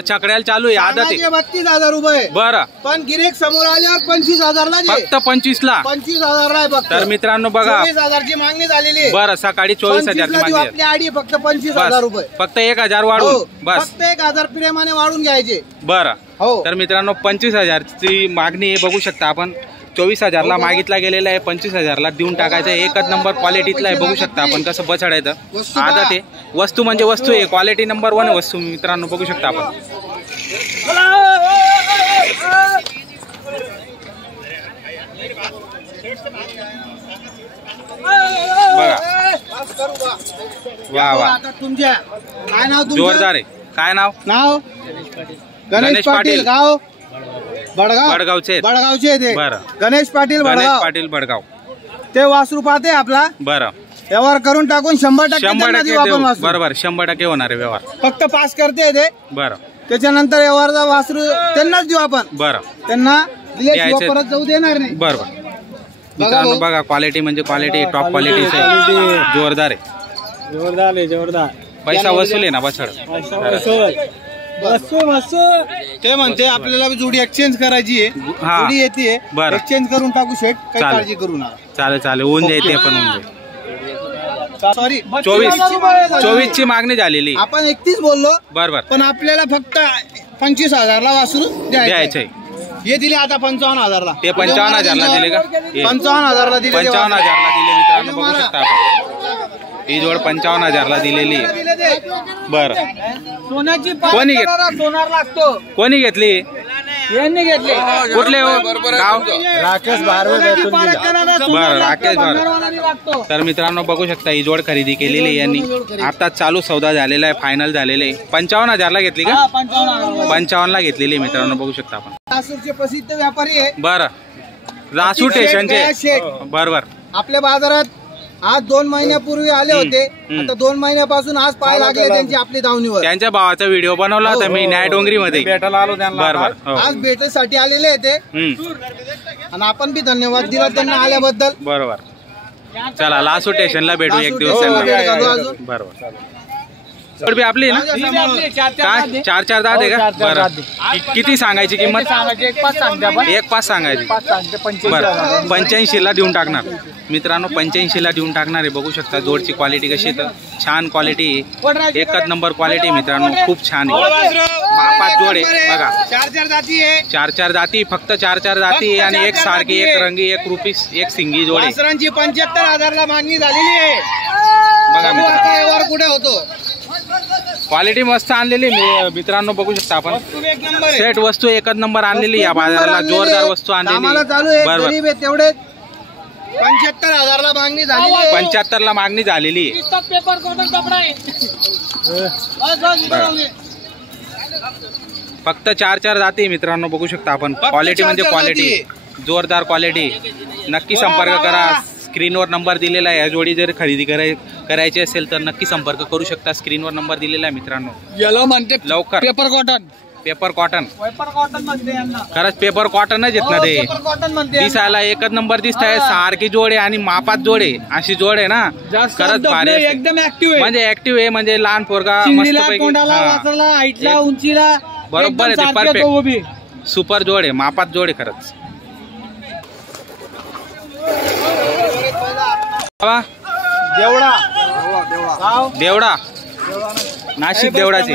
छकड्याला चालू आहे आदत आहे 32,000 रुपये। बरं पण गिरेक समोर आल्यावर 25,000 ला फक्त 25 ला 25,000 ला फक्त। तर मित्रांनो बघा 24,000 ची मागणी झालेली। बरं सकाळी 24,000 ची मागणी आपली आडी फक्त 25,000 रुपये फक्त 1,000 वाढून बस फक्त 1,000 प्रेमाने वाढून घ्यायचे। बरं हो तर मित्रांनो 25,000 ची मागणी आहे बघू शकता आपण 24,000 ला मागितला गेलेला आहे 25,000 ला देऊन टाकायचं एकच नंबर क्वालिटीतला आहे बघू शकता आपण कसं बछडायचं आदत आहे वस्तू म्हणजे वस्तू आहे क्वालिटी नंबर 1 वस्तू मित्रांनो बघू शकता आपण बघा वा वा तुमच्या काय नाव तुमचं जोरदार आहे काय नाव गणेश पाटील गाव बडगावचे ते बरं गणेश पाटील बडगाव ते वासरू पाहते आपला बरं व्यवहार करून टाकून 100% देऊ बरोबर 100% होणार आहे व्यवहार फक्त पास करते ते बरं त्याच्यानंतर व्यवहारचा वासरू त्यांनाच देऊ आपण बरं त्यांना दिल्याशिवाय परत जाऊ देणार नाही बरोबर मित्रांनो बघा क्वालिटी म्हणजे क्वालिटी टॉप क्वालिटी जोरदार आहे जोरदार पैसा वसूल आहे ना बछड ते म्हणते आपल्याला जोडी एक्सचेंज करायची आहे जोडी येते एक्सचेंज करून टाकू शेट काही काळजी करू नका चालेल होऊन जाईल ते पण होऊन जाईल सॉरी 24 ची मागणी झालेली आपण 31 बोललो बरोबर पण आपल्याला फक्त 25,000 ला वासरू द्यायचंय हे दिले आता 55,000 ला ते 55,000 ला दिले का 55,000 ला दिले 55,000 ला दिले मित्रांनो बघू शकता आपण ही जोड 55,000 ला दिलेली आहे बरं सोन्याची कोणी सोनार लागतो कोणी घेतली यांनी घेतले कुठले गाव राकेश बारवे बरं राकेश बारवे तर मित्रांनो बघू शकता ही जोड खरेदी केलेली यांनी आता चालू सौदा झालेला आहे फायनल झालेले 55,000 ला घेतली का 55 ला घेतलेली मित्रांनो बघू शकता आपण लासूरचे प्रसिद्ध व्यापारी आहे बरं लासूर स्टेशनचे बरोबर आपल्या बाजारात आज 2 महिन्यापूर्वी आले होते आता 2 महिन्यापासून आज पाय लागले त्यांची आपली धावणीवर त्यांच्या भावाचा व्हिडिओ बनवला होता मी न्याय डोंगरी मध्ये भेटायला आलो त्यांना बरोबर आज भेटीसाठी आलेले होते आणि आपण बी धन्यवाद दिला त्यांना आल्याबद्दल बरोबर चला लासूर स्टेशनला भेटू एक दिवस बरोबर आपली ना काय 4 दात आहे का बरं किती सांगायची किंमत 1.5 सांगायची बरं 85 ला देऊन टाकणार मित्रांनो 85 ला देऊन टाकणार आहे बघू शकता जोडची क्वालिटी कशी आहे छान क्वालिटी एकच नंबर क्वालिटी मित्रांनो खूप छान आहे मापात जोड आहे बघा 4 जाती आहे 4 जाती फक्त 4 जाती आणि एक सारखी एक रंगी एक रुपी एक सिंगी जोड आहे 75,000 ला मागणी झालेली आहे बघा मित्रांनो कुठे होतो क्वालिटी मस्त आणलेली मित्रांनो बघू शकता आपण सेट वस्तू एकच नंबर आणलेली या बाजाराला जोरदार वस्तू आणलेली बरोबर तेवढे 75,000 ला मागणी झाली 75 ला मागणी झालेली फक्त 4 जाती मित्रांनो बघू शकता आपण क्वालिटी म्हणजे क्वालिटी जोरदार क्वालिटी नक्की संपर्क करा स्क्रीनवर नंबर दिलेला आहे या जोडी जर खरेदी करायची असेल तर नक्की संपर्क करू शकता स्क्रीनवर नंबर दिलेला आहे मित्रांनो याला म्हणते लवकर पेपर कॉटन खरंच पेपर कॉटनच येत ना ते दिसायला एकच नंबर दिसत आहे सारखी जोड आहे आणि मापात जोड आहे अशी जोड आहे ना खरंच भारी एकदम ऍक्टिव्ह म्हणजे ऍक्टिव्ह आहे म्हणजे लहान पोरगा उंचीला बरोबर आहे ते परफेक्ट सुपर जोड आहे मापात जोड आहे खरंच देवडा नाशिक देवडाचे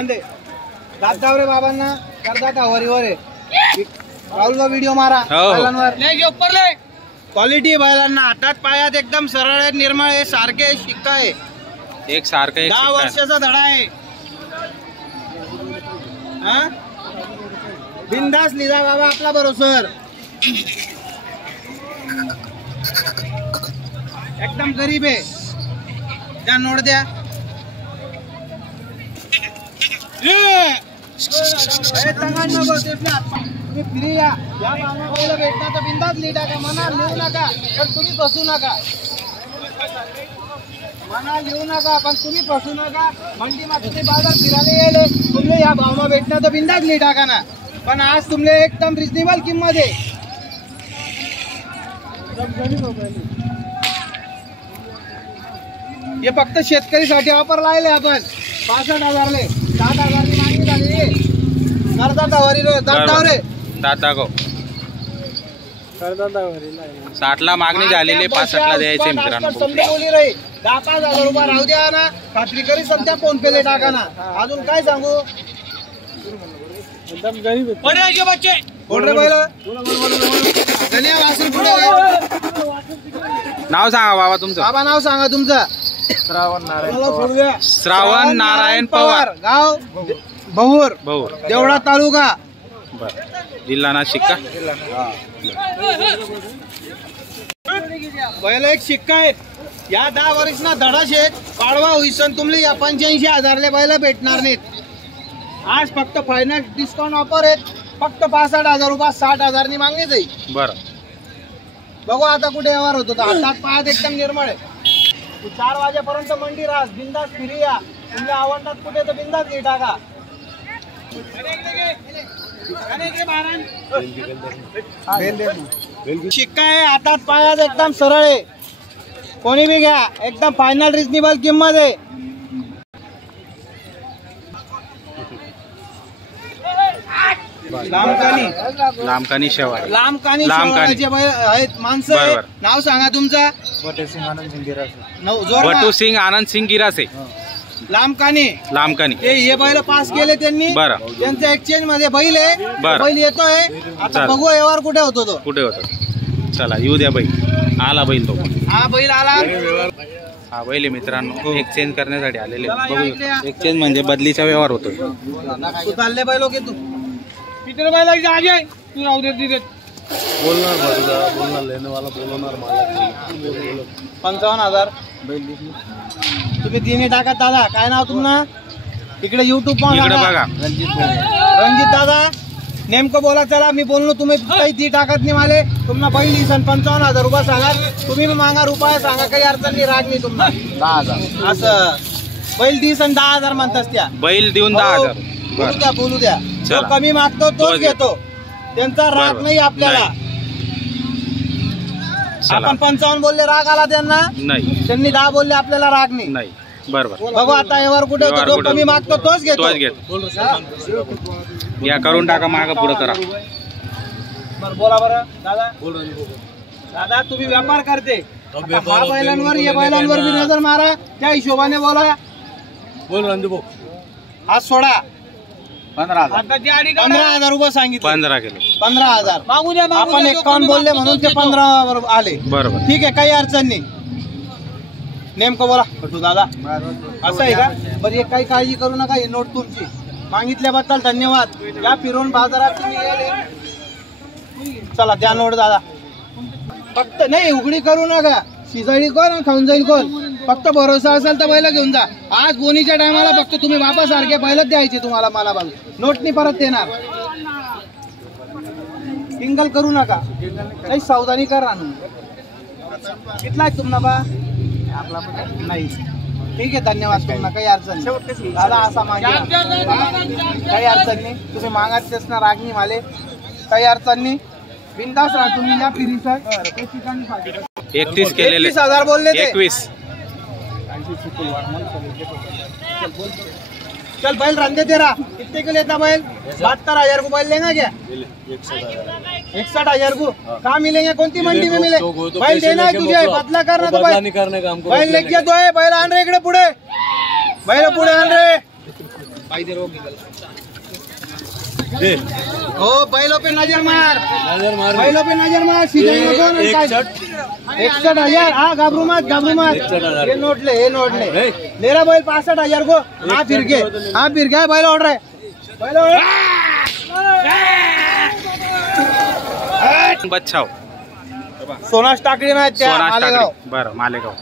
दादावरे बाबांना करतात हवारीवर राहुल व्हिडिओ मारा क्वालिटी बैलांना हातात पायात एकदम सरळ आहे निर्मळ आहे सारखे शिक्का आहे एक सारखं 10 वर्षाचा धडा आहे बिंदास लिजा बाबा आपला भरोसर एकदम गरीब आहे त्या नोड द्या तुम्ही फ्री या भेटणार तर बिंदास लिटा का मना लिहू नका पण तुम्ही फसू नका मना लिहू नका पण तुम्ही फसू नका मंडी मध्ये बाजार फिरायला येले तुम्ही या भावना भेटणार तर बिंदास लिटा का ना पण आज तुम्ही एकदम रिजनेबल किंमत आहे हे फक्त शेतकरीसाठी ऑफर लावले आपण 65,000 ले 60,000 ची मागणी झाली दात दाखव. 60ला मागणी झालेली, 65ला द्यायचे मित्रांनो. 10,000 रुपये राहू द्या ना, खात्री करी सध्या फोन पे टाका ना. अजून काय सांगू. नाव सांगा बाबा तुमचं. बाबा नाव सांगा तुमचं. श्रावण नारायण पवार, गाव बहुर, देवळा तालुका, जिल्हा नाशिक का. पहिला एक शिक्का आहे. या 10 वर्ष ना धडा शेत पाडवा होईसन तुम्ही या 85,000 बैल भेटणार नाहीत. आज फक्त फायनल डिस्काउंट ऑफर आहेत. फक्त 65,000 रुपये 60,000 नी मागणी जाईल. बरं बघू आता कुठे व्यवहार होतो. हातात पायात एकदम निर्मळ आहे. 4 वाजेपर्यंत मंडी राहस. बिंदास फिरी या. तुम्ही आवडतात कुठे तर बिंदास घे टाका. शिक्का आहे हातात पायात एकदम सरळ आहे. कोणी बी घ्या. एकदम फायनल रिजनेबल किंमत आहे. लांबकानी शेवाळ, लांबकानी आहेत माणसं. नाव सांगा तुमचं. बटू सिंग आनंद सिंग गिरासे. लांबकानी हे बैल पास केले त्यांनी. बरं त्यांचं एक्सचेंज मध्ये बैल आहे. बैल येतोय आता. बघू व्यवहार कुठे होतो तो. कुठे होतो. चला येऊ द्या. बैल आला. बैल तो हा बैल आला. हा बैल आहे मित्रांनो. एक्सचेंज करण्यासाठी आलेले. बघू एक्सचेंज म्हणजे बदलीचा व्यवहार होतो. तू चालले बैलो की तू किती बैल तू राहू दे. बोलणार लेने वाला बोलणार. 55,000 तुम्ही तिने टाका. दादा काय नाव तुमना. इकडे युट्यूब बघा. रणजित दादा नेमकं बोला. चला मी बोललो. तुम्ही काही ती टाकत नाही माले. तुम्हाला बैल दिसन 55,000 रुपये सांगा. तुम्ही मागा रुपये सांगा. काही अडचण नाही. राग नाही तुम्हाला. 10,000 असं बैल दिसन 10,000 म्हणतात. त्या बैल देऊन 10,000 बोलू द्या. जो कमी मागतो तोच घेतो. त्यांचा राग नाही आपल्याला. आपण 55 बोलले राग आला त्यांना नाही. त्यांनी 10 बोलले आपल्याला राग नाही. बरोबर. बघू आता यावर कुठे होतो. जो कमी मागतो तोच घेतो. या करून टाका. माग पुढे करा. बरं बोला. बरं दादा. दादा तुम्ही व्यापार करते. हा बैलांवर या बैलांवर बी नजर मारा. त्या हिशोबाने बोला. आज सोडा. 15,000 रुपये सांगितले. 15 किलो 15,000 मागू द्या. आपण 51 बोलले म्हणून ते 15 वर आले. बरोबर ठीक आहे. काही अडचण नाही. नेमकं बोला तू दादा. असं आहे का. बरं एक काही काळजी करू नका. ही नोट तुमची. मागितल्याबद्दल धन्यवाद. या फिरून बाजारात तुम्ही गेले. चला द्या नोट दादा. फक्त नाही उघडी करू नका. शिजाळी कोण खाऊन जाईल कोण. फक्त भरोसा असेल तर बैल घेऊन जा. आज बोनीच्या टायमाला फक्त तुम्ही बापा सारखे बैलच द्यायचे तुम्हाला. मला बाजू नोटनी परत देणार. सिंगल करू नका. काही सावधानी करा. कितला आहे तुम्हाला बा. नाही ठीक आहे. धन्यवाद. तुम्हाला काही अडचण नाही. दादा असा मागे काही अडचण नाही. तुम्ही मागात असणार. राग नाही माले. काही अडचण नाही. बिंदास राहा तुम्ही. या फिरीचा 31 केलेले. 31,000 बोलले. 21 चल बैल रंदे तेरा. कितने को लेता बैल. 72,000 को बैल लेना क्या. 61,000 को कहाँ मिलेंगे. कौन सी मंडी में मिले. बैल देना है तुझे. बदला करना तो बैल बैल लेके तो है. बैल आण रे इकडे पुढे. बैल पुढे आण रे. हो बैलों पे नजर मार. बैलों पे नजर मार. 61,000. हाँ घाबरू मत. ये नोट ले. ये नोट ले. ले रहा बैल 65,000 को. हाँ फिर के बैल ओढ़ रहे. बैल बच्चाव सोनास टाकडी मालेगाव. बरं मालेगाव.